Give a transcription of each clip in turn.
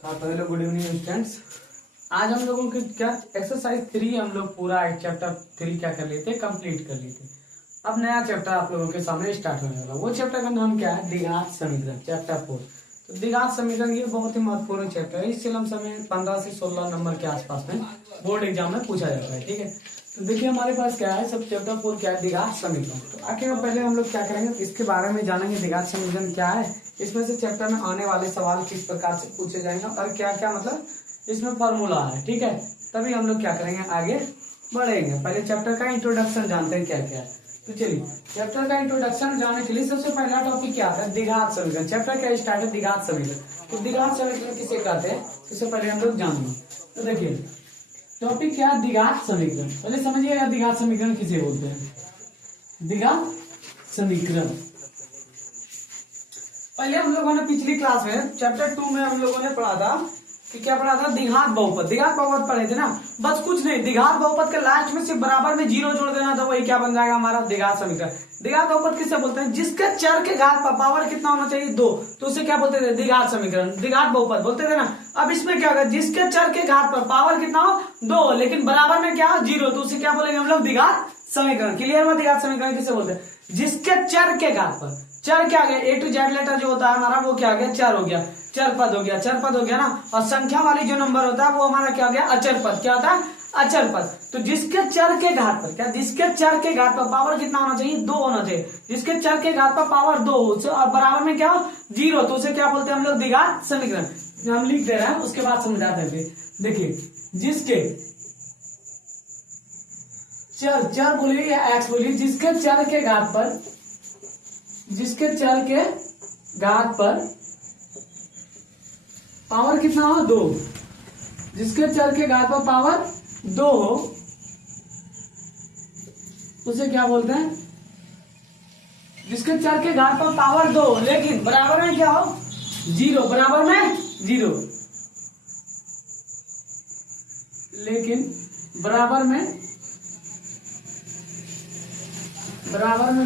तो hello good evening students. आज हम लोगों के क्या एक्सरसाइज 3 हम लोग पूरा एक चैप्टर 3 क्या कर लेते कंप्लीट कर लेते। अब नया चैप्टर आप लोगों के सामने स्टार्ट होने वाला। वो चैप्टर का नाम क्या है? द्विघात समीकरण, चैप्टर 4। तो द्विघात समीकरण ये बहुत ही महत्वपूर्ण चैप्टर है। इससे हम समय 15 से 16 नंबर के आसपास में बोर्ड एग्जाम में पूछा जाता है। ठीक है, तो देखिए हमारे पास क्या है, सब चैप्टर 4 क्या है? द्विघात समीकरण। तो आखिर में पहले हम लोग क्या करेंगे, इसके बारे में जानेंगे द्विघात समीकरण क्या है, इसमें से चैप्टर में आने वाले सवाल किस प्रकार से पूछे जाएंगे और क्या क्या मतलब इसमें फॉर्मूला है। ठीक है, तभी हम लोग क्या करेंगे, आगे बढ़ेंगे। पहले चैप्टर का इंट्रोडक्शन जानते हैं क्या क्या है। तो चलिए चैप्टर का इंट्रोडक्शन जानने के लिए सबसे पहला टॉपिक क्या है? द्विघात समीकरण। चैप्टर क्या स्टार्ट है? द्विघात समीकरण। तो द्विघात समीकरण किसे कहते हैं, इससे पहले हम लोग जान लें। तो देखिए टॉपिक क्या है? द्विघात समीकरण। पहले समझिएगा द्विघात समीकरण किसे बोलते हैं। द्विघात समीकरण पहले हम लोगों ने पिछली क्लास में चैप्टर 2 में हम लोगों ने पढ़ा था कि क्या पढ़ा था? द्विघात बहुपद। द्विघात बहुपद पढ़े थे ना, बस कुछ नहीं, द्विघात बहुपद के लास्ट में सिर्फ बराबर में 0 जोड़ देना था, वही क्या बन जाएगा हमारा द्विघात समीकरण। द्विघात बहुपद किससे बोलते हैं? जिसके चर के घात पर पावर कितना होना चाहिए? 2, तो उसे क्या बोलते थे? द्विघात समीकरण, द्विघात बहुपद बोलते थे ना। अब इसमें क्या होगा, जिसके चर के घात पर पावर कितना हो? 2, लेकिन बराबर में क्या हो? 0, तो उसे क्या बोलेंगे हम लोग? द्विघात समीकरण। क्लियर हुआ? द्विघात समीकरण किसे बोलते हैं? जिसके चर के घात पर, चर क्या आ गया? ए टू जेड लेटर जो होता है हमारा वो क्या आ गया? चर हो गया, चर पद हो गया, चर पद हो गया ना। और संख्या वाली जो नंबर होता है वो हमारा क्या हो गया? अचर पद। क्या होता है? अचर पद। तो जिसके चर के घात पर क्या, जिसके चर के घात पर पावर कितना होना चाहिए? 2 होना चाहिए। जिसके चर के घात पर पावर 2 और बराबर में क्या हो? 0, तो उसे क्या बोलते हैं हम लोग? द्विघात समीकरण। हम लिख दे रहे हैं, उसके बाद समझाते हैं। देखिए जिसके चर बोलिए या एक्स बोलिए, जिसके चर के घात पर, जिसके चर के घात पर पावर कितना हो? 2, जिसके चर के घात पर पावर 2 हो उसे क्या बोलते हैं? जिसके चर के घात पर पावर 2 लेकिन बराबर में क्या हो? 0, बराबर में 0, लेकिन बराबर में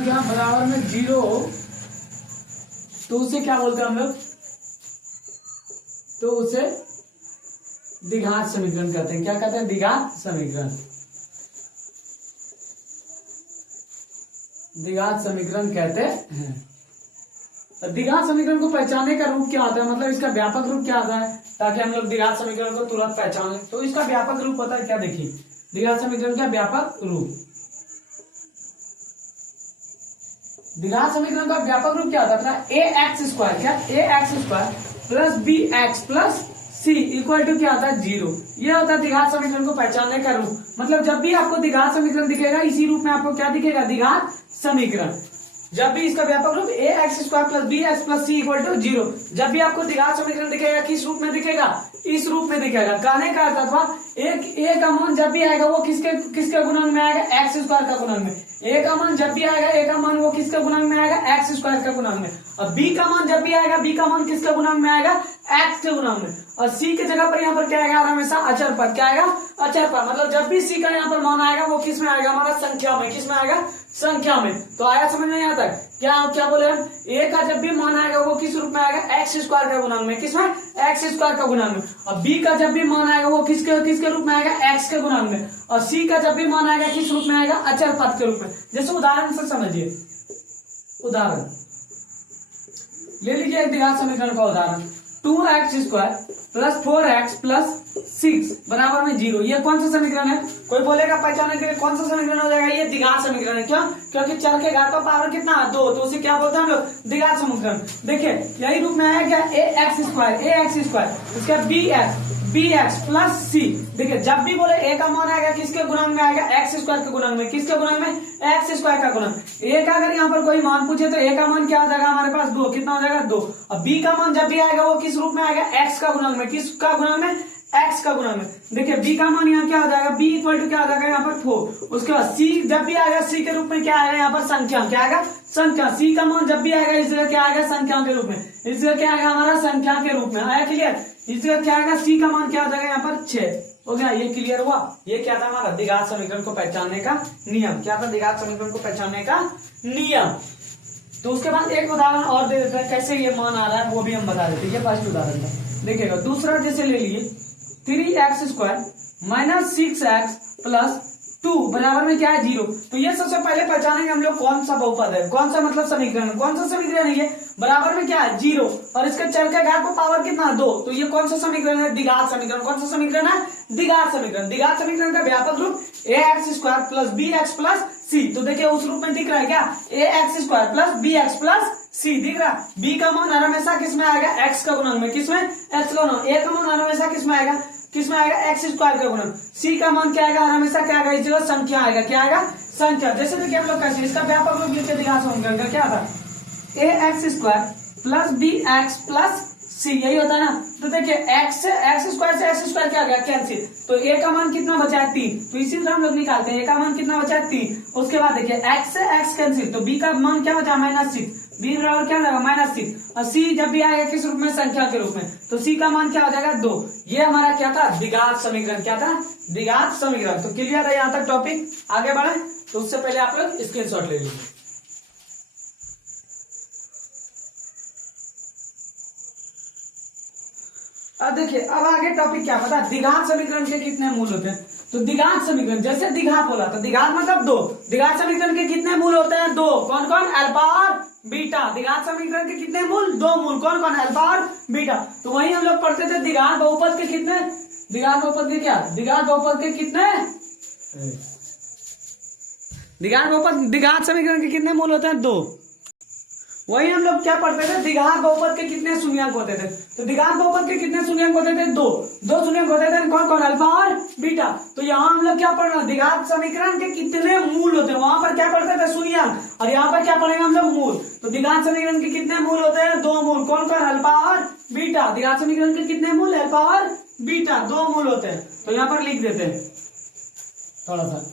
क्या, बराबर में 0 हो तो उसे क्या बोलते हैं हम लोग? तो उसे द्विघात समीकरण कहते हैं। क्या कहते हैं? द्विघात समीकरण। द्विघात समीकरण कहते हैं। द्विघात समीकरण को पहचानने का रूप क्या होता है, मतलब इसका व्यापक रूप क्या होता है, ताकि हम लोग द्विघात समीकरण को तुरंत पहचान लें। तो इसका व्यापक रूप होता है क्या? देखिए द्विघात समीकरण का व्यापक रूप, द्विघात समीकरण का व्यापक रूप क्या होता है? ए एक्स स्क्वायर, क्या? A X square plus B X plus C equal to क्या होता है? 0। यह होता है द्विघात समीकरण को पहचानने का रूप। मतलब जब भी आपको द्विघात समीकरण दिखेगा इसी रूप में आपको क्या दिखेगा? द्विघात समीकरण। जब भी इसका व्यापक रूप A X square plus B X plus C equal to 0, जब भी आपको द्विघात समीकरण दिखेगा किस रूप में दिखेगा? इस रूप में दिखेगा। कहने का अर्थ था एक ए का मान जब भी आएगा वो किसके गुणन में आएगा? एक्स स्क्वायर का गुणन में। ए का मान जब भी आएगा, ए का मान वो किसके गुणन में आएगा? एक्स स्क्वायर का गुणन में। और बी का मान जब भी आएगा, बी का मान किसके गुणन में आएगा? एक्स के गुणन में। और सी की जगह पर यहाँ पर क्या आएगा? हमेशा अचर पद। क्या आएगा? अचर पद। मतलब जब भी सी का यहाँ पर मान आएगा वो किस में आएगा? हमारा संख्या में। किस में आएगा? संख्या में। तो आया समझ में यहाँ तक? क्या बोले हम? ए का जब भी मान आएगा वो किस रूप में आएगा? एक्स स्क्वायर का गुणन में। किसमें? एक्स स्क्वायर का गुणन में। और बी का जब भी मान आएगा वो किसके रूप में आएगा? एक्स के गुणन में। और सी का जब भी मान आएगा किस रूप में आएगा? अचर पद के रूप में। जैसे उदाहरण से समझिए, उदाहरण ले लीजिए एक द्विघात समीकरण का उदाहरण। 2x square plus 4x plus 6 बराबर में 0। ये कौन सा समीकरण है? कोई बोलेगा पहचानने के लिए कौन सा समीकरण हो जाएगा? ये द्विघात समीकरण है। क्यों? क्योंकि चर के घात पर पावर कितना है? 2, तो उसे क्या बोलते हैं हम लोग? द्विघात समीकरण। देखिए यही रूप में आया क्या? ए एक्स स्क्वायर इसका बी एक्स प्लस सी। देखिए जब भी बोले ए का मान आएगा किसके गुणन में आएगा? एक्स स्क्वायर के गुणन में। किसके गुणन में? एक्स स्क्वायर का गुणन। ए का अगर यहाँ पर कोई मान पूछे तो ए का मान क्या हो जाएगा हमारे पास? 2। कितना हो जाएगा? 2। और बी का मान जब भी आएगा वो किस रूप में आएगा? एक्स का गुणन में। किसका गुणन में? एक्स का गुणन में। देखिए बी का मान यहाँ क्या हो जाएगा? बी इक्वल टू क्या हो जाएगा यहाँ पर? 4। उसके बाद सी जब भी आएगा सी के रूप में क्या आएगा यहाँ पर? संख्या। क्या आएगा? संख्या। सी का मान जब भी आएगा इस जगह क्या आएगा? संख्या के रूप में। इस जगह क्या आएगा हमारा? संख्या के रूप में। आया क्लियर? इस जगह क्या आएगा? सी का मान क्या हो जाएगा यहाँ पर? 6 हो गया। ये क्लियर हुआ? ये क्या था हमारा? द्विघात समीकरण को पहचानने का नियम। क्या था? द्विघात समीकरण को पहचानने का नियम। तो उसके बाद एक उदाहरण और दे देते हैं कैसे ये मान आ रहा है, वो भी हम बता देते हैं। ये फर्स्ट उदाहरण था, देखिएगा। दूसरा जैसे ले लिए 3x² माइनस 6x प्लस 2 बराबर में क्या है 0। तो ये सबसे पहले पहचानेंगे हम लोग कौन सा बहुपद है, कौन सा मतलब समीकरण, कौन सा समीकरण है ये, बराबर में क्या है 0 और इसके चर के घात को पावर कितना 2। तो ये कौन सा समीकरण है, द्विघात समीकरण। कौन सा समीकरण है, द्विघात समीकरण। द्विघात समीकरण का व्यापक रूप ax² plus bx plus c। तो देखिए उस रूप में दिख रहा है क्या, ax² plus bx plus c दिख रहा है। b का मान हमेशा किसमें आएगा, x का गुणन में, किसमें, x का गुणन। a का मान हमेशा किसमें आएगा, किसमें आएगा, x² का गुणन। c का मान क्या आएगा, हमेशा क्या आएगा, इस जगह संख्या आएगा, क्या आएगा, संख्या। जैसे देखिए हम लोग कैसे इसका व्यापक रूप लिख के दिखा समीकरण का क्या था, ax² plus bx plus c, यही होता है ना। तो देखिए x से x² क्या आ गया, कैंसिल। तो a का मान कितना बचा है 3, तो इसी तरह हम लोग निकालते हैं। a का मान कितना बचा है 3। उसके बाद देखिए x से x कैंसिल, तो b का मान क्या बचा -6, b बराबर क्या होगा -6। और c जब भी आएगा किस रूप में, संख्या के रूप में, तो c का मान क्या हो जाएगा 2। ये हमारा क्या था, द्विघात समीकरण। क्या था, द्विघात समीकरण। तो क्लियर है यहाँ तक टॉपिक, आगे बढ़े। तो उससे पहले आप लोग स्क्रीनशॉट ले लीजिए। अब देखिए अब आगे टॉपिक क्या पता, द्विघात समीकरण के कितने मूल होते हैं। तो द्विघात समीकरण, जैसे द्विघात बोला तो द्विघात मतलब 2। द्विघात समीकरण के कितने मूल होते हैं, 2। कौन कौन, अल्फा और बीटा। द्विघात समीकरण के कितने मूल, 2 मूल। कौन कौन, अल्फा और बीटा। तो वही हम लोग पढ़ते थे द्विघात बहुपद के कितने, द्विघात बहुपद के क्या, द्विघात बहुपद के कितने, द्विघात समीकरण के कितने मूल होते हैं, 2। वही हम लोग क्या पढ़ते थे, द्विघात बहुपद के कितने शून्यंक होते थे। तो द्विघात बहुपद के कितने शून्यंक होते थे, 2 शून्यंक होते थे। कौन कौन, अल्फा और बीटा। तो यहाँ हम लोग क्या पढ़ रहे हैं, द्विघात समीकरण के कितने मूल होते हैं। वहां पर क्या पढ़ते थे, शून्यंक, और यहाँ पर क्या पढ़ेंगे हम लोग, मूल। तो द्विघात समीकरण के कितने मूल होते हैं, 2 मूल। कौन कौन, अल्फा और बीटा। द्विघात समीकरण के कितने मूल, अल्फा और बीटा, 2 मूल होते हैं। तो यहाँ पर लिख देते हैं थोड़ा सा।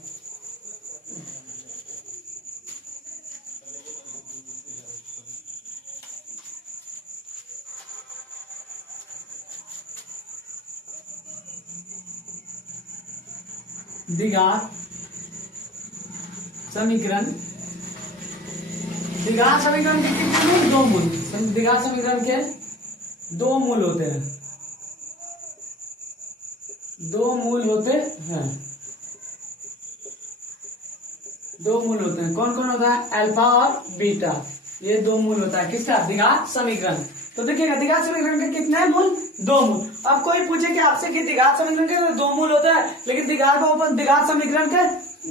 द्विघात समीकरण, द्विघात समीकरण के कितने मूल, 2 मूल। द्विघात समीकरण के 2 मूल होते हैं, 2 मूल होते हैं, 2 मूल होते हैं। कौन कौन होता है, अल्फा और बीटा। ये 2 मूल होता है किसका, द्विघात समीकरण। तो देखिएगा द्विघात समीकरण के कितने मूल, 2 मूल। अब कोई पूछे कि आपसे कि द्विघात समीकरण के 2 मूल होता है, लेकिन द्विघात समीकरण के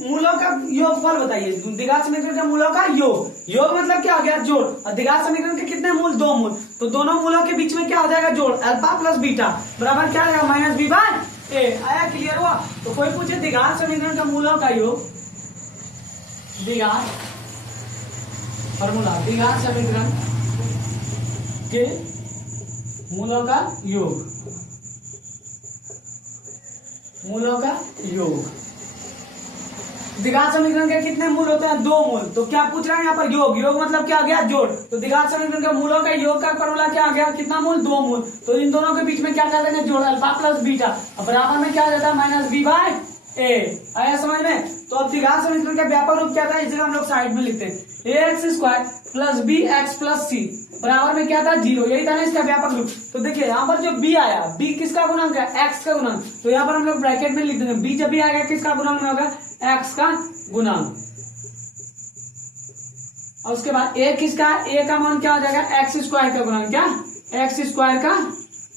मूलों का योगफल बताइए। द्विघात समीकरण के मूलों का योग, योग मतलब क्या हो गया, जोड़। और द्विघात समीकरण के कितने मूल, 2 मूल। तो दोनों मूलों के बीच में क्या हो जाएगा, जोड़। अल्फा प्लस बीटा बराबर क्या आएगा, -b/a। आया, क्लियर हुआ। तो कोई पूछे द्विघात समीकरण का मूलों का योग, द्विघात फॉर्मूला, द्विघात समीकरण के मूलों का योग, मूलों का योग। द्विघात समीकरण के कितने मूल होते हैं, 2 मूल। तो क्या पूछ रहा है यहाँ पर, योग, योग मतलब क्या आ गया, जोड़। तो द्विघात समीकरण के मूलों का योग का फॉर्मूला क्या आ गया, कितना मूल, 2 मूल। तो इन दोनों के बीच में क्या कर देंगे, जोड़, अल्फा प्लस बीटा। और बराबर में क्या आ जाता है, -b/a। आया समझ में। तो अब द्विघात समीकरण का व्यापक रूप क्या था, इस जगह हम लोग साइड में लिखते हैं, ax² plus bx plus c बराबर में क्या था, 0। यही था ना इसका व्यापक रूप। तो देखिए यहाँ पर जो b आया, b किसका गुणांक है, x का गुणांक। तो यहाँ पर हम लोग ब्रैकेट में लिख देंगे, b जब भी आएगा किसका गुणांक में होगा, x का गुणांक। और उसके बाद a किसका, a का मान क्या हो जाएगा, x² का गुणांक। क्या, x² का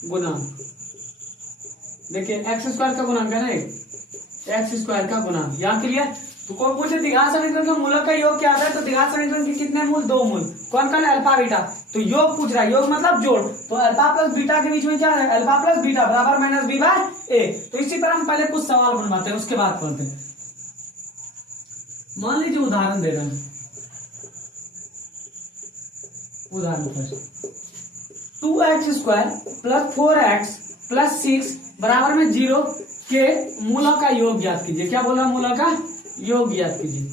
गुणांक। देखिए x² का गुणांक है ना, x² का गुणांक। यहाँ क्लियर। तो कोई पूछे द्विघात समीकरण के मूलों का योग क्या आता है, तो द्विघात समीकरण के कितने मूल, 2 मूल। कौन कौन, अल्फा बीटा। तो योग पूछ रहा है, योग मतलब जोड़। तो अल्फा प्लस बीटा के बीच में क्या है, अल्फा प्लस बीटा बराबर -b/a। तो इसी पर हम पहले कुछ सवाल बनवाते हैं, उसके बाद पढ़ते हैं। मान लीजिए उदाहरण दे रहे हैं, उदाहरण first, 2x² plus 4x plus 6 बराबर में 0 के मूलों का योग ज्ञात कीजिए। क्या बोला, मूलों का योग ज्ञात कीजिए,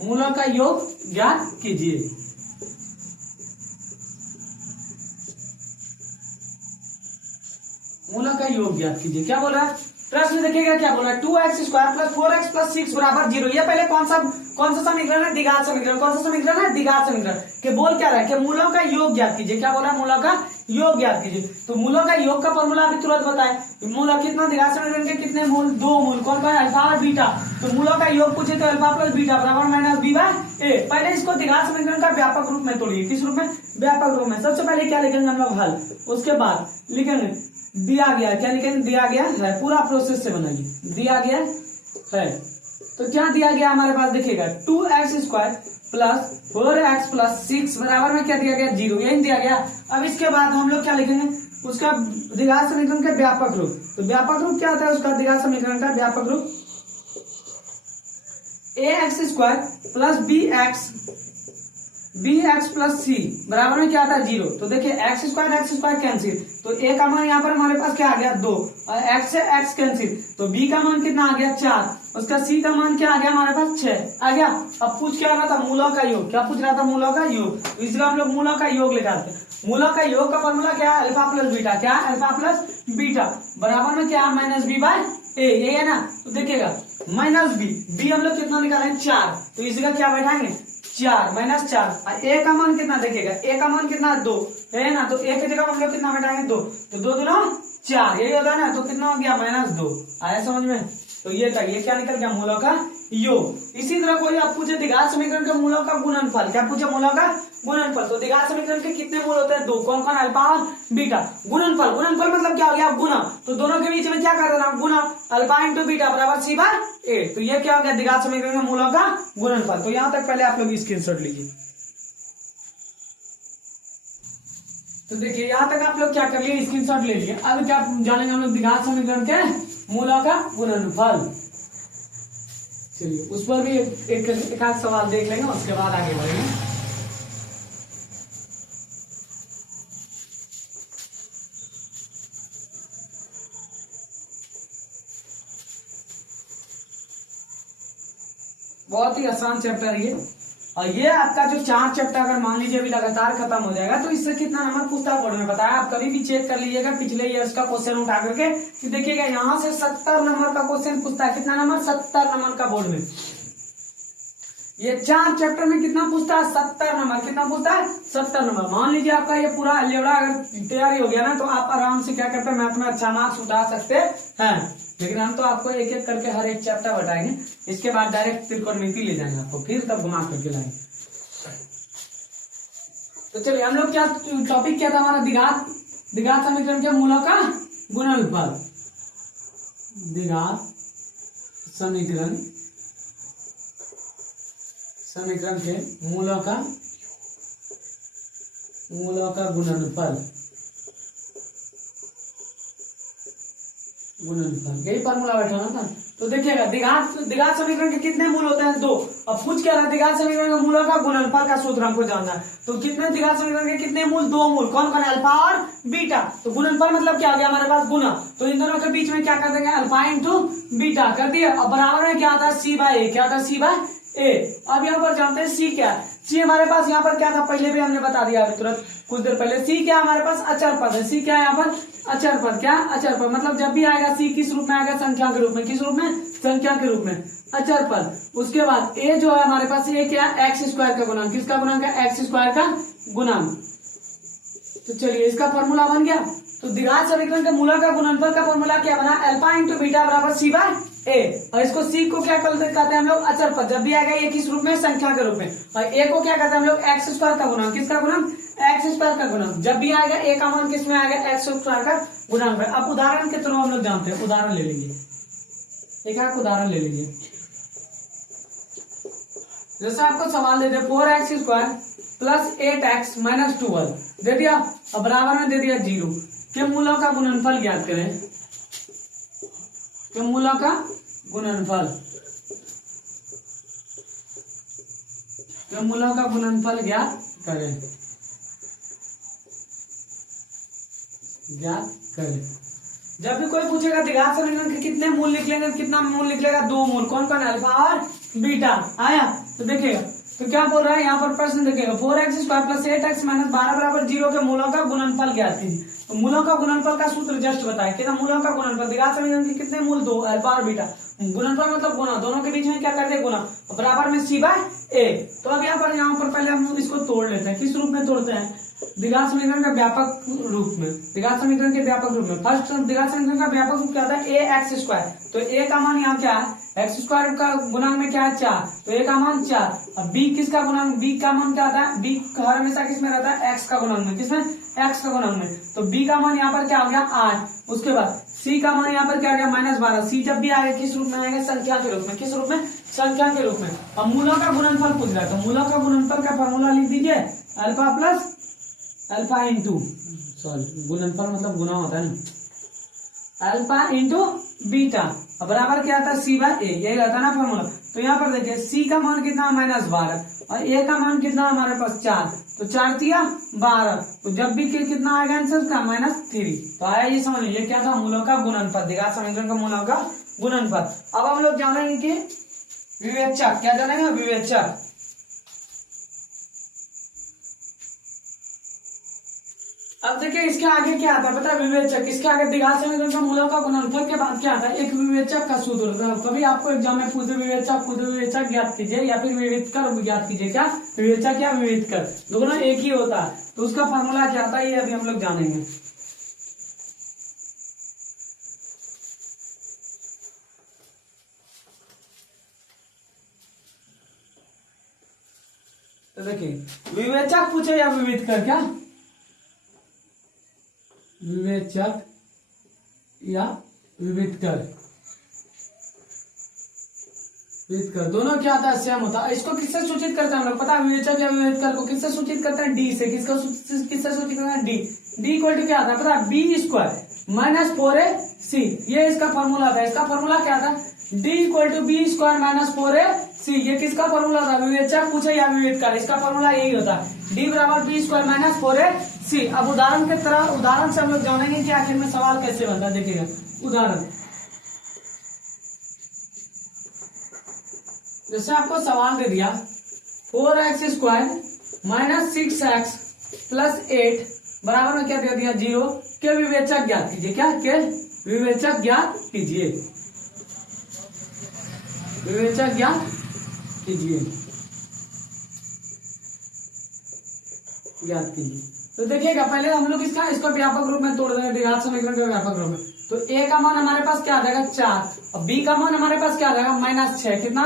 मूलों का योग ज्ञात कीजिए। मूलों का योग ज्ञात कीजिए। क्या बोल रहा है प्रश्न, देखिएगा क्या बोल रहा है, 2x² प्लस 4x प्लस 6 बराबर 0। ये पहले कौन सा कौन सा समीकरण है? द्विघात समीकरण। कौन सा समीकरण है? द्विघात समीकरण। के बोल क्या रहा है कि मूलों का योग ज्ञात कीजिए। क्या बोल रहा है? मूलों का योग ज्ञात कीजिए। तो मूलों का योग का फॉर्मूला अभी तुरंत बताए। मूल कितना? द्विघात समीकरण के कितने मूल? 2 मूल। कौन कौन? अल्फा और बीटा। तो मूलों का योग पूछे तो अल्फा प्लस बीटा बराबर माइनस बी बाय ए। पहले इसको द्विघात समीकरण का व्यापक रूप में तोड़िए। किस रूप में? व्यापक रूप में। सबसे पहले क्या लिखेंगे हम लोग? हल। उसके बाद लिखेंगे दिया गया। क्या लिखेंगे? दिया गया है। पूरा प्रोसेस से बनाइए। दिया गया है तो क्या दिया गया हमारे पास? देखिएगा 2x² प्लस 4x प्लस 6 बराबर में क्या दिया गया? 0। यही दिया गया। अब इसके बाद हम लोग क्या लिखेंगे? उसका द्विघात समीकरण का व्यापक रूप। तो व्यापक रूप क्या होता है उसका? द्विघात समीकरण का व्यापक रूप ax² plus bx plus c बराबर में क्या आता है? 0। तो देखिए x² कैंसिल, तो a का मान यहाँ पर हमारे पास क्या आ गया? 2 और x से x कैंसिल, तो b का मान कितना आ गया? 4। उसका c का मान क्या आ गया हमारे पास? 6 आ गया। अब पूछ क्या रहा था? मूलों का योग। क्या पूछ रहा था? मूलों का योग। तो इसलिए हम लोग मूलों का योग लेकर मूलों का योग का फॉर्मूला क्या है? Alpha plus beta. क्या? अल्फा प्लस बीटा बराबर में क्या? माइनस बी बाय ए। ये है ना। तो देखिएगा माइनस बी हम लोग कितना निकालें? 4। तो इसी का क्या बैठाएंगे? 4 माइनस 4। ए का मान कितना? देखिएगा ए का मान कितना? 2 है ना। तो ए की जगह हम लोग कितना बैठाएंगे? 2। तो 2 दूना 4 यही होता है ना। तो कितना हो गया? -2। आया समझ में? तो ये था, ये क्या निकल गया? मूलों का योग। इसी तरह कोई आप पूछे द्विघात समीकरण के मूलों का गुणनफल। क्या पूछे? मूलों का गुणनफल। तो द्विघात समीकरण के कितने मूल होते हैं? 2। कौन कौन? अल्फा और बीटा। गुणनफल। गुणनफल मतलब क्या हो गया? गुना। तो दोनों के बीच में क्या कर देना? गुना। अल्फा इंटू बीटा बराबर c बाय ए। तो ये क्या हो गया? द्विघात समीकरण के मूलों का गुणनफल। तो यहां तक पहले आप लोग स्क्रीनशॉट लीजिए। तो देखिए यहां तक आप लोग क्या कर लिए? स्क्रीनशॉट ले लिए। अब क्या जानेंगे हम लोग? द्विघात समीकरण के मूलों का गुणनफल। चलिए उस पर भी एक आध सवाल देख लेंगे, उसके बाद आगे बढ़ेंगे। बहुत ही आसान चैप्टर है ये। और ये आपका जो 4 चैप्टर अगर मान लीजिए अभी लगातार खत्म हो जाएगा तो इससे कितना नंबर पूछता है बोर्ड में बताया। आप कभी भी चेक कर लीजिएगा पिछले ईयर्स का क्वेश्चन उठा करके कि देखिएगा यहाँ से 70 नंबर का क्वेश्चन पूछता है। कितना नंबर? 70 नंबर का बोर्ड में। ये 4 चैप्टर में कितना पूछता है? 70 नंबर। कितना पूछता है? 70 नंबर। मान लीजिए आपका ये पूरा अलजेब्रा अगर तैयारी हो गया ना तो आप आराम से क्या करते हैं? मैथ में अच्छा मार्क्स उठा सकते हैं। लेकिन हम तो आपको एक एक करके हर एक चैप्टर बताएंगे। इसके बाद डायरेक्ट त्रिकोणमिति ले जाएंगे आपको, फिर तब घुमा करके लाएंगे। तो चलिए हम लोग क्या टॉपिक क्या था हमारा? द्विघात समीकरण के मूलों का गुणनफल। द्विघात समीकरण के मूलों का गुणनफल। यही फॉर्मूला बैठाना था। तो देखिएगा द्विघात समीकरण के कितने मूल होते हैं? 2। अब पूछ क्या रहा है? द्विघात समीकरण के मूलों का गुणनफल का सूत्र हमको जानना है। तो कितने द्विघात समीकरण के कितने मूल? 2 मूल। कौन कौन? अल्फा और बीटा। तो गुणनफल मतलब क्या हो गया हमारे पास? गुना। तो इन दोनों के बीच में क्या कर देंगे? अल्फा इंटू बीटा कर दिया। अब बराबर में क्या आता है? c बाय ए। क्या आता है? c बाय ए। अब यहाँ पर जानते हैं c क्या है? c हमारे पास यहाँ पर क्या था? पहले भी हमने बता दिया अभी तुरंत कुछ देर पहले। c क्या हमारे पास? अचर पद है। c क्या है यहाँ पर? अचर पद। क्या? अचर पद। मतलब जब भी आएगा c किस रूप में आएगा? संख्या के रूप में। किस रूप में? संख्या के रूप में। अचर पद। उसके बाद a जो है हमारे पास ये क्या है? x² का गुणांक। किसका गुणांक है? x² का गुणांक। तो चलिए इसका फॉर्मूला बन गया। तो द्विघात समीकरण के मूलों का गुणनफल का फॉर्मूला क्या बना? अल्फा इंटू बीटा बराबर c बाय ए। और इसको c को क्या कहते हैं हम लोग? अचर पद। जब भी आएगा ये किस रूप में? संख्या के रूप में। और a को क्या कहते हैं हम लोग? x² का गुणांक। किसका गुणांक? x² का गुणांक। जब भी आएगा a का मान किस में आएगा? x² का गुणांक में। अब उदाहरण के थ्रू हम लोग जानते हैं। उदाहरण ले लीजिए, एक आध उदाहरण ले लीजिए। जैसे आपको सवाल दे दिया 4x² प्लस 8x माइनस 12 दे दिया। अब बराबर में दे दिया 0 के मूलों का गुणनफल ज्ञात करें। के मूलों का गुणनफल। के मूलों का गुणनफल ज्ञात करें। जब भी कोई पूछेगा द्विघात समीकरण के कितने मूल निकलेंगे? कितना मूल निकलेगा? 2 मूल। कौन कौन? अल्फा और बीटा। आया? तो देखिएगा तो क्या बोल रहा है यहाँ पर प्रश्न? देखिएगा 4x² प्लस 8x माइनस 12 बराबर 0 के मूलों का गुणनफल ज्ञात कीजिए। तो मूलों का गुणनफल का सूत्र जस्ट बताए। कितना मूलों का गुणनफल? द्विघात समीकरण के कितने मूल? 2 अल्फा और बीटा। गुणनफल मतलब गुना, दोनों के बीच में क्या कर दे गुना, बराबर में c बाय a। तो अब यहाँ पर पहले हम इसको तोड़ लेते हैं। किस रूप में तोड़ते हैं? द्विघात समीकरण का व्यापक रूप में, द्विघात समीकरण के व्यापक रूप में। फर्स्ट द्विघात समीकरण का व्यापक रूप क्या होता है? a x square. तो a का मान यहाँ क्या है? एक्स स्क्वायर का गुणांक में क्या है? 4। तो a का मान 4। अब b किसका गुणांक? b का मान क्या होता है? b हर हमेशा किस में रहता है? x का गुणांक में। किसमें? x का गुणांक में। तो b का मान यहाँ पर क्या हो गया? 8। उसके बाद c का मान यहाँ पर क्या हो गया? -12। c जब भी आएगा किस रूप में आएगा? संख्या के रूप में। किस रूप में? संख्या के रूप में। अब मूलों का गुणनफल पूछ रहा है, तो मूलों का गुणनफल का फॉर्मूला लिख दीजिए, alpha plus alpha into, sorry गुणनफल मतलब गुना होता है ना, अल्फा इंटू बीटा बराबर क्या आता है? c by a। यही रहता है ना फॉर्मूला। तो यहाँ पर देखिए c का मान कितना? -12 और a का मान कितना हमारे पास? 4। तो 4 तिया 12। तो जब भी कितना आएगा आंसर का? -3। तो आया ये समझ। ये क्या था? मूलों का गुणनफल, द्विघात समीकरण का मूलों का गुणनफल। अब हम लोग जानेंगे कि विवेचक, क्या जानेंगे? विवेचक। अब देखिए इसके आगे क्या आता है पता है? विवेचक। इसके आगे द्विघात समीकरण का मूलों का गुणनफल के बाद क्या आता है? एक विवेचक का सूत्र होता है। कभी आपको एग्जाम में पूछे विवेचक ज्ञात कीजिए या फिर विवेचकर ज्ञात कीजिए। क्या? विवेचक या विवेचकर दोनों एक ही होता है। तो उसका फॉर्मूला क्या आता है ये अभी हम लोग जानेंगे। तो देखिए विवेचक पूछे या विवेचकर, क्या विवेचक या विविधकर, विविधकर दोनों क्या आता है? सेम होता है। इसको किससे सूचित करते हैं हम लोग पता है? विवेचक या विविधकर को किससे सूचित करते हैं? डी से। किससे सूचित करते हैं? डी। डी इक्वल टू क्या आता है पता है? B square minus 4ac। ये इसका फॉर्मूला था। इसका फॉर्मूला क्या था? D equal to B square minus 4ac। ये किसका फॉर्मूला था? विवेचक पूछे या विविधकर, इसका फॉर्मूला यही होता है, डी बराबर बी स्क्वायर माइनस 4ac। अब उदाहरण के तरह, उदाहरण से हम लोग जानेंगे कि आखिर में सवाल कैसे बनता है। देखिएगा उदाहरण, जैसे आपको सवाल दे दिया 4x square minus 6x plus 8 बराबर में क्या दे दिया? 0 के विवेचक ज्ञात कीजिए। क्या? के विवेचक ज्ञात कीजिए, विवेचक ज्ञात कीजिए, ज्ञात कीजिए। तो देखिएगा पहले हम लोग इसको व्यापक रूप में तोड़ देंगे, द्विघात समीकरण के व्यापक रूप में। तो a का मान हमारे पास क्या आ जाएगा? 4 और b का मान हमारे पास क्या आ जाएगा? -6। कितना?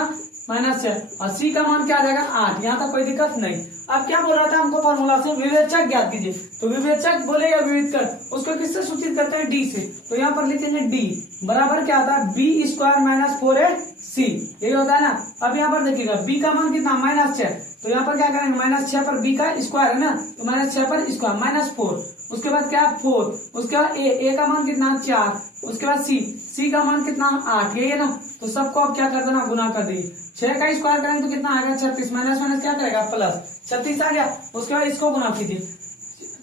-6। और c का मान क्या आ जाएगा? 8। यहाँ तक कोई दिक्कत नहीं। अब क्या बोल रहा था हमको फॉर्मूला से? विवेचक ज्ञात कीजिए। तो विवेचक बोले या विविधकर, उसको किससे सूचित करते हैं? डी से। तो यहाँ पर लिखेंगे डी बराबर क्या आता है? B square minus 4ac। यही होता है ना। अब यहाँ पर देखिएगा b का मान कितना? -6। तो यहाँ पर क्या करेंगे? -6 पर b का स्क्वायर है ना, तो -6 पर स्क्वायर -4। उसके बाद क्या? 4। उसके बाद a का मान कितना? 4। उसके बाद c का मान कितना? 8। यही है ना। तो सबको आप क्या कर देना? गुना कर दीजिए। 6 का स्क्वायर करेंगे तो कितना आएगा? 36। माइनस माइनस क्या करेगा? प्लस। 36 आ गया। उसके बाद इसको गुना कीजिए।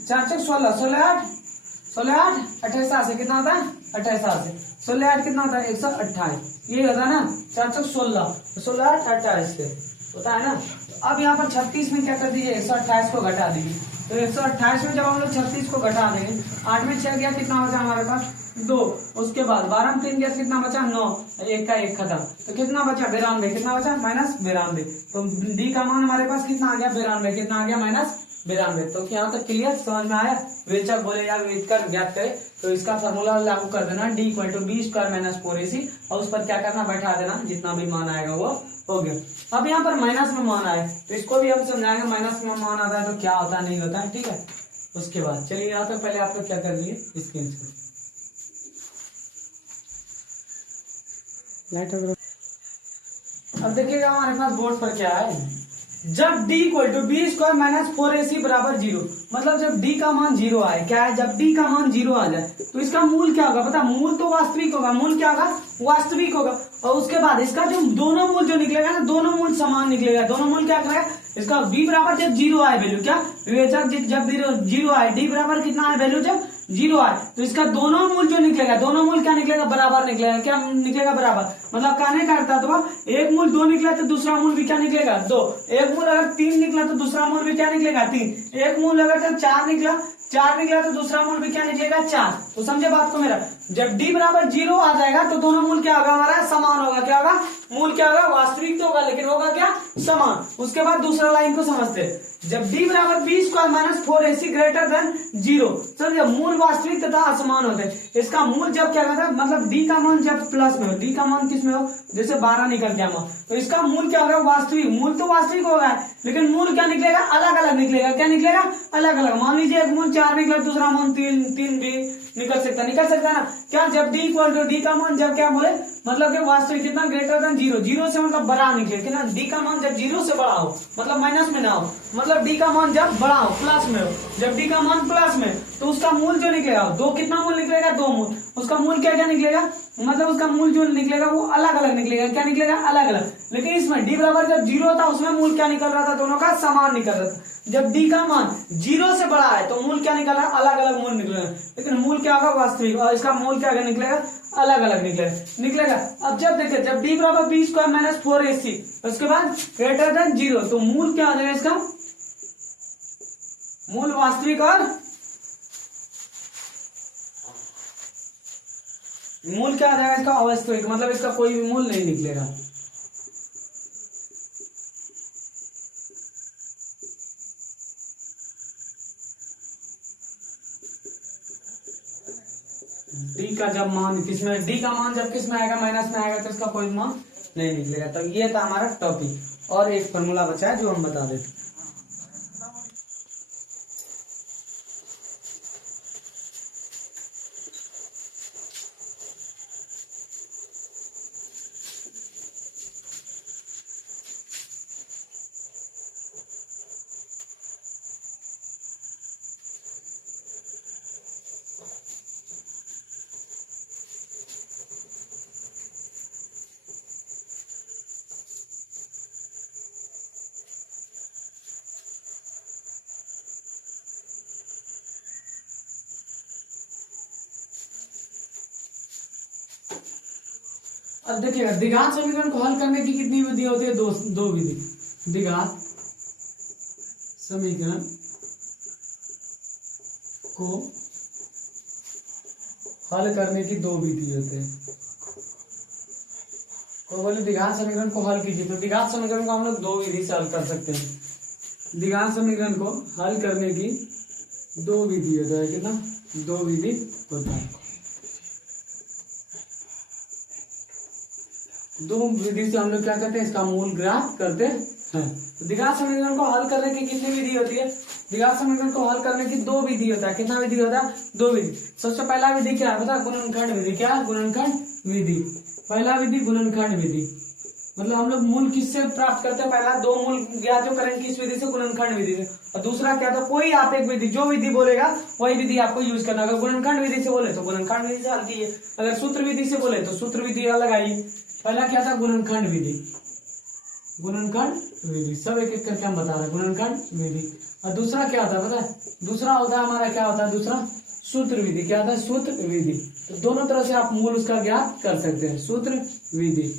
4 6 16, 16 8 28 से कितना होता है? 28 से 16 8 कितना होता है? 128। ये होता है ना। 4 6 16, 16 8 28 से होता है ना। अब यहाँ पर 36 में क्या कर दीजिए? 128 को घटा दीजिए। तो 128 में जब हम लोग 36 को घटा देंगे, 8 में 6 गया, कितना बचा हमारे पास? 2। उसके बाद 12 में 3 गया, कितना बचा? 9। 1 का 1 खत्म। तो कितना बचा? 92। कितना बचा? -92। तो डी का मान हमारे पास कितना आ गया? 92। कितना आ गया? -92। तो यहाँ तक क्लियर समझ में आया? विवेचक बोले या विविधकर ज्ञात करे तो इसका फॉर्मूला लागू कर देना, D equal to B square minus 4ac, और उस पर क्या करना? बैठा देना, जितना भी मान आएगा वो हो गया। अब यहाँ पर माइनस में मान आए तो इसको भी हम समझाएंगे। माइनस में मान आता है तो क्या होता है, नहीं होता है, ठीक है। उसके बाद चलिए यहाँ तक पहले आप लोग क्या कर लिए? स्क्रीन से अब देखिएगा हमारे पास बोर्ड पर क्या है। जब d equal to B square minus 4ac बराबर 0, मतलब जब d का मान 0 आए, क्या है? जब d का मान 0 आ जाए तो इसका मूल क्या होगा पता? मूल तो वास्तविक होगा। मूल क्या होगा? वास्तविक होगा। और उसके बाद इसका जो दोनों मूल जो निकलेगा ना, दोनों मूल समान निकलेगा। दोनों मूल क्या करेगा? इसका b बराबर जब 0 आए वैल्यू, क्या विवेचक जब 0 आए, d बराबर कितना आए वैल्यू जब 0 आए, तो इसका दोनों मूल जो निकलेगा, दोनों मूल क्या निकलेगा? बराबर निकलेगा। क्या निकलेगा? बराबर। मतलब कहने का अर्थ था एक मूल 2 निकला तो दूसरा मूल भी क्या निकलेगा? 2। एक मूल अगर 3 निकला तो दूसरा मूल भी क्या निकलेगा? 3। एक मूल अगर 4 निकला तो दूसरा मूल भी क्या निकलेगा? 4। तो समझे बात को मेरा, जब d बराबर 0 आ जाएगा तो दोनों मूल क्या होगा हमारा, समान होगा। क्या होगा, मूल क्या होगा, वास्तविक तो होगा लेकिन होगा क्या, समान। उसके बाद दूसरा लाइन को समझते हैं, जब d बराबर b square minus 4ac greater than 0, समझे, मूल वास्तविक तथा असमान होते हैं। इसका मूल जब क्या कहता है, मतलब d का मान जब प्लस में हो, d का मान किस में हो, जैसे 12 निकल गया मान, तो इसका मूल क्या होगा, वास्तविक। मूल तो वास्तविक होगा लेकिन मूल क्या निकलेगा, अलग अलग निकलेगा। क्या निकलेगा, अलग अलग। मान लीजिए एक मूल 4 निकला, दूसरा मान 3 भी निकल सकता है ना। क्या, जब d इक्वल टू d का मान जब क्या बोले, मतलब कि वास्तविक कितना, ग्रेटर देन 0, 0 से मतलब बड़ा निकले, कितना, d का मान जब 0 से बड़ा हो, मतलब माइनस में ना हो, मतलब d का मान जब बड़ा हो, प्लस में हो। जब d का मान प्लस में, तो उसका मूल जो निकलेगा, दो, कितना मूल निकलेगा, 2 मूल। उसका मूल क्या क्या निकलेगा, मतलब उसका मूल जो निकलेगा वो अलग अलग निकलेगा। क्या निकलेगा, अलग अलग। लेकिन इसमें d बराबर जब 0 था उसमें मूल क्या निकल रहा था, दोनों का समान निकल रहा था। जब d का मान 0 से बड़ा है तो मूल क्या निकल रहा है, अलग अलग मूल निकलेगा। लेकिन मूल क्या होगा, वास्तविक, और इसका मूल क्या निकलेगा, अलग अलग निकलेगा। अब जब देखिए, जब d बराबर b स्क्वायर माइनस 4ac, उसके बाद ग्रेटर देन 0, तो मूल क्या आ जाएगा इसका, मूल वास्तविक और मूल क्या आ जाएगा इसका, अवास्तविक, मतलब इसका कोई भी मूल नहीं निकलेगा। d का जब मान किसमें, d का मान जब किसमें आएगा, माइनस में आएगा, तो इसका कोई मान नहीं निकलेगा। तो ये था हमारा टॉपिक। और एक फॉर्मूला बचा है जो हम बता देते। अब देखिएगा, द्विघात समीकरण को हल करने की कितनी विधि होती है, दो विधि। द्विघात समीकरण को हल करने की दो विधि होते हैं। तो बोले द्विघात समीकरण को हल कीजिए, तो द्विघात समीकरण को हम लोग दो विधि से हल कर सकते हैं। द्विघात समीकरण को हल करने की दो विधि होता है, कितना, दो विधि होता है। दो विधि से हम लोग क्या करते हैं, इसका मूल ज्ञात करते हैं। तो द्विघात समीकरण को हल करने की कितनी विधि होती है, द्विघात समीकरण को हल करने की दो विधि होता है। कितना विधि होता है, दो विधि। सबसे पहला विधि क्या है बता, गुणनखंड विधि। क्या, गुणनखंड विधि। पहला विधि गुणनखंड विधि, मतलब हम लोग मूल किससे प्राप्त करते हैं, पहला दो मूल ज्ञात जो करेंगे किस विधि से, गुणनखंड विधि से। और दूसरा क्या था, कोई आप एक विधि, जो विधि बोलेगा वही विधि आपको यूज करना। अगर गुणनखंड विधि से बोले तो गुणनखंड विधि से हल कीजिए, अगर सूत्र विधि से बोले तो सूत्र विधि अलग आई। पहला क्या था, गुणनखंड विधि। गुणनखंड विधि सब एक एक करके हम बता रहे हैं, गुणनखंड विधि। और दूसरा क्या होता है पता है, दूसरा होता है हमारा, क्या होता है दूसरा, सूत्र विधि। क्या होता है, सूत्र विधि। तो दोनों तरह से आप मूल उसका ज्ञात कर सकते हैं, सूत्र विधि।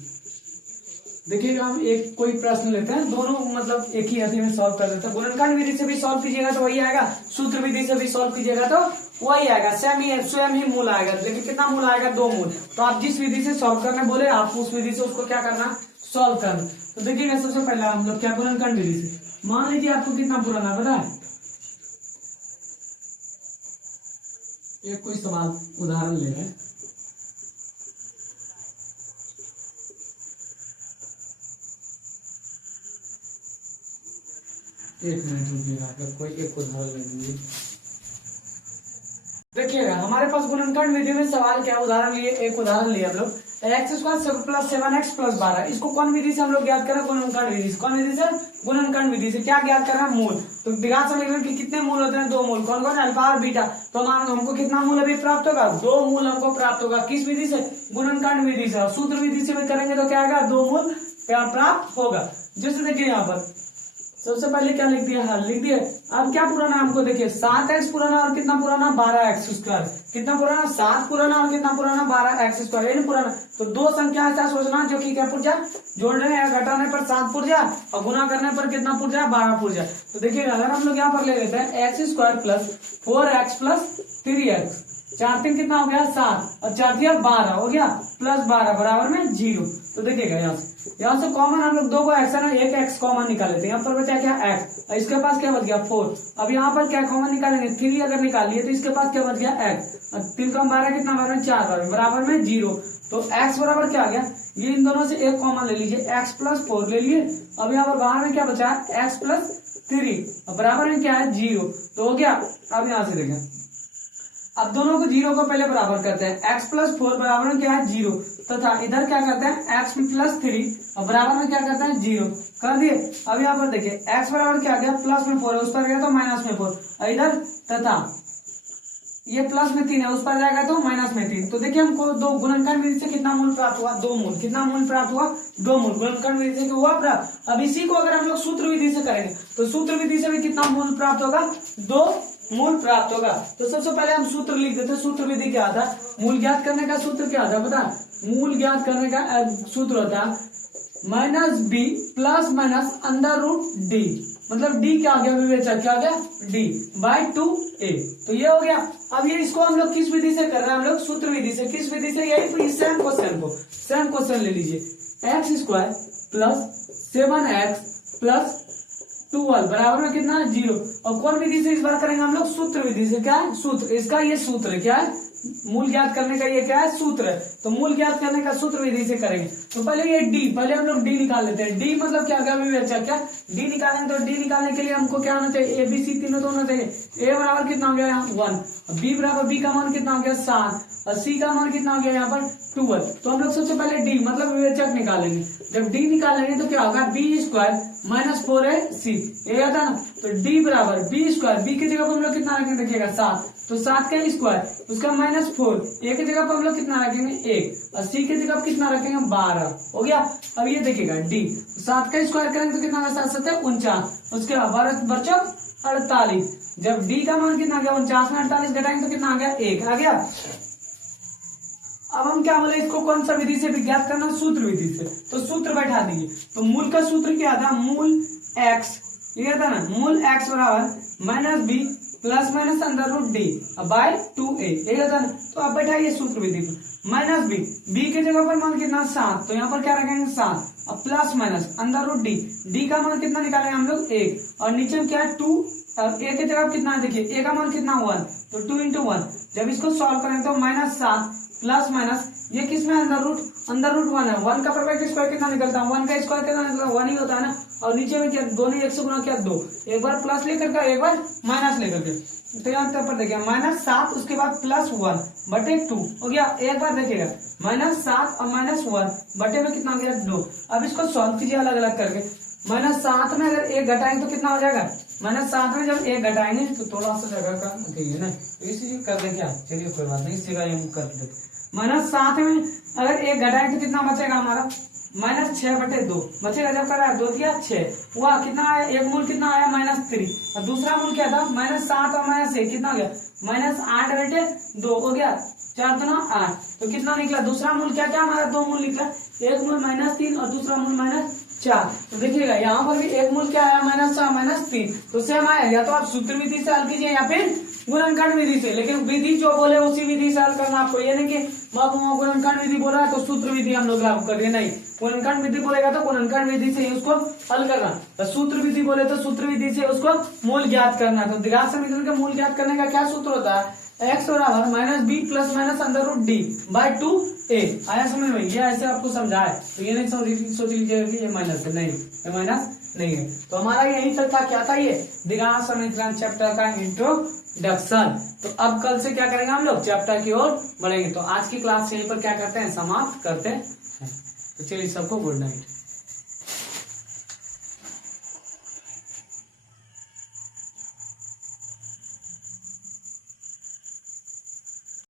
देखिएगा, हम एक कोई प्रश्न लेते हैं, दोनों मतलब एक ही अवधि में सॉल्व कर देते हैं। गुणनखंड विधि से भी सॉल्व कीजिएगा तो वही आएगा, सूत्र विधि से भी सॉल्व कीजिएगा तो वही आएगा, स्वयं ही मूल आएगा। लेकिन कितना मूल आएगा, दो मूल। तो आप जिस विधि से सॉल्व करने बोले, आप उस विधि से उसको क्या करना, सॉल्व करना। तो देखिएगा, सबसे पहला हम लोग क्या, गुणनखंड विधि से। मान लीजिए आपको कितना पुराना पता है, एक कोई सवाल उदाहरण ले रहे हैं। एक मिनट रुकिएगा, कोई एक उदाहरण ले लीजिए। देखिएगा, हमारे पास गुणनखंड विधि में सवाल क्या, उदाहरण लिए, एक उदाहरण लिया हम लोग, x square plus 7x plus 12। इसको कौन विधि से हम लोग ज्ञात करें, गुणनखंड विधि से। कौन विधि से, गुणनखंड विधि से। क्या ज्ञात करना है, मूल। तो द्विघात समीकरण के कितने मूल होते हैं, दो मूल। कौन कौन, अल्फा और बीटा। तो हमको कितना मूल अभी प्राप्त होगा, दो मूल हमको प्राप्त होगा। किस विधि से, गुणनखंड विधि से। और सूत्र विधि से भी करेंगे तो क्या आएगा, दो मूल प्राप्त होगा। जैसे देखिए यहाँ पर सबसे पहले क्या लिख दिया, हल लिख दिया। अब क्या पुराना हमको देखिए, 7x पुराना और कितना पुराना, 12x स्क्वायर। कितना पुराना, 7 पुराना और कितना पुराना, 12x स्क्वायर। ये नहीं पुराना। तो दो संख्या ऐसा सोचना जो कि क्या पुर्जा, जोड़ने या घटाने पर 7 पुर्जा और गुना करने पर कितना पुर्जा, 12 पुर्जा। तो देखिए, अगर हम लोग यहाँ पर ले लेते हैं x square plus 4x plus 3x, 4 3 कितना हो गया 7 और 4 दिया 12 हो गया, प्लस 12 बराबर में 0। तो देखिएगा यहाँ से कॉमन हम लोग 2 को एक्स है ना, एक एक्स कॉमन निकाल लेते हैं। यहाँ पर बचा क्या एक्स, और इसके पास क्या बच गया 4। अब यहाँ पर क्या कॉमन निकालेंगे 3 अगर निकालिए तो इसके पास क्या बच गया एक्स, और 3 का 12 कितना बराबर में 4 बराबर में 0। तो x बराबर क्या आ गया, ये इन दोनों से एक कॉमन ले लीजिए, x प्लस 4 ले लिए। अब यहाँ पर बाहर में क्या बचा x प्लस 3 बराबर में क्या है 0। तो हो गया। अब यहाँ से देखें, अब दोनों को 0 को पहले बराबर करते हैं, x प्लस 4 बराबर में क्या है 0, तथा इधर क्या करते हैं x प्लस 3 और बराबर में क्या करते हैं 0 कर दिए। अब यहाँ पर देखिए x बराबर क्या गया, प्लस में 4 है, उस पर गया तो माइनस में 4, इधर तथा ये प्लस में 3 है, उस पर जाएगा तो माइनस में 3। तो देखिए हमको 2 गुणनखंड विधि से कितना मूल प्राप्त हुआ, 2 मूल। कितना मूल प्राप्त हुआ, 2 मूल। गुणनखंड विधि से हुआ प्राप्त। अब इसी को अगर हम लोग सूत्र विधि से करेंगे तो सूत्र विधि से भी कितना मूल प्राप्त होगा, 2 मूल प्राप्त होगा। तो सबसे पहले हम सूत्र लिख देते, सूत्र विधि क्या था, मूल ज्ञात करने का सूत्र क्या था बता, मूल ज्ञात करने का सूत्र होता minus B plus minus under root D, मतलब डी क्या आ गया विवेचक, क्या आ गया डी बाई 2a। तो ये हो गया। अब ये इसको हम लोग किस विधि से कर रहे हैं, हम लोग सूत्र विधि से। किस विधि से, यही सेम क्वेश्चन ले लीजिए, x square plus 7x plus 12 बराबर में कितना 0। और कौन विधि से इस बार करेंगे हम लोग, सूत्र विधि से। क्या है सूत्र, इसका ये सूत्र क्या है, मूल ज्ञात करने का ये क्या है सूत्र है। तो मूल ज्ञात करने का सूत्र विधि से करेंगे। तो पहले ये डी, पहले हम लोग डी निकाल लेते हैं। डी मतलब क्या गया विवेचक, क्या डी निकालेंगे। तो डी निकालने के लिए हमको क्या होना चाहिए, ए बी सी तीनों तो होना चाहिए। ए बराबर कितना हो गया यहाँ 1, बी बराबर बी का मान कितना हो गया 7 और सी का मान कितना हो गया यहाँ पर 12। तो हम लोग सबसे पहले डी मतलब विवेचक निकालेंगे। जब डी निकालेंगे तो क्या होगा, बी स्क्वायर माइनस 4ac ये आता ना। तो डी बराबर बी स्क्वायर, बी की जगह पर हम लोग कितना रखेंगे देखिएगा 7, तो 7 का स्क्वायर उसका माइनस 4, ए की जगह पर हम लोग कितना रखेंगे 1 और सी की जगह पर कितना रखेंगे 12 हो गया। अब ये देखिएगा डी 7 का स्क्वायर करेंगे तो कितना होगा 7 7 49, उसके बाद बच्चों 48। जब डी का मान कितना आ गया 49 में 48 घटाएंगे तो कितना आ गया 1 आ गया। अब हम क्या बोले, इसको कौन सा विधि से ज्ञात करना, सूत्र विधि से। तो सूत्र बैठा दीजिए। तो मूल का सूत्र क्या था, मूल x, ये था ना, मूल x बराबर minus B plus minus under root D by 2a ये था ना। तो अब बैठाइए सूत्र विधि पर, माइनस बी, बी के जगह पर मान कितना 7, तो यहाँ पर क्या रखेंगे 7 और plus minus under root D, D का मान कितना निकालेंगे हम लोग 1 और नीचे में क्या है 2 और ए के जगह कितना है देखिए, ए का मान कितना 1 तो 2 into 1। जब इसको सॉल्व करेंगे तो माइनस 7 प्लस माइनस ये किसमें अंडर रूट 1 है, 1 का परफेक्ट स्क्वायर कितना निकलता है, 1 का स्क्वायर कितना निकलता है 1 ही होता है ना। और नीचे में क्या दोनों 1 से गुना किया 2, एक बार प्लस लेकर के एक बार माइनस लेकर के। तो यहाँ पर देखिए माइनस 7 उसके बाद प्लस 1 बटे 2 हो गया। एक बार देखिएगा माइनस 7 और माइनस 1 बटे में कितना हो गया 2। अब इसको सॉल्व कीजिए अलग अलग करके। माइनस 7 में अगर 1 घटाएंगे तो कितना हो जाएगा, माइनस 7 में जब 1 घटाएंगे तो थोड़ा सा जगह का कहिए ना, तो इसी कर दें क्या, चलिए कोई बात नहीं, इस जगह हम कर देते। माइनस 7 में अगर 1 घटाएंगे तो कितना बचेगा हमारा, माइनस 6 बटे 2 बचेगा। जब करा 2 दिया 6 हुआ, कितना आया, एक मूल कितना आया माइनस 3 और दूसरा मूल क्या था माइनस 7 और माइनस 1 कितना हो गया माइनस 8 बटे 2 हो गया, 4 दूना 8। तो कितना निकला, दूसरा मूल क्या क्या हमारा 2 मूल निकला, एक मूल माइनस 3 और दूसरा मूल माइनस 4। तो देखिएगा यहाँ पर भी एक मूल क्या आया माइनस 4 माइनस 3, तो सेम आया। या तो आप सूत्र विधि से हल कीजिए या फिर गुणनखंड विधि से, लेकिन विधि जो बोले उसी विधि से हल करना आपको। ये नहीं कि गुणनखंड विधि बोल रहा है तो सूत्र विधि हम लोग लागू कर रहे, नहीं, गुणनखंड विधि बोलेगा तो गुणनखंड विधि से ही उसको हल करना, तो सूत्र विधि बोले तो सूत्र विधि से उसको मूल ज्ञात करना। तो द्विघात समीकरण का मूल ज्ञात करने का क्या सूत्र होता है, x बराबर minus B plus minus under root D by 2a। आया समझ में, ये ऐसे आपको समझाया, तो ये नहीं सोच लीजिएगा कि ये माइनस है, नहीं ये माइनस नहीं है। तो हमारा यही तक था, क्या था ये द्विघात समीकरण चैप्टर का इंट्रोडक्शन। तो अब कल से क्या करेंगे हम लोग, चैप्टर की ओर बढ़ेंगे। तो आज की क्लास यहीं पर क्या करते हैं, समाप्त करते हैं। तो चलिए सबको गुड नाइट।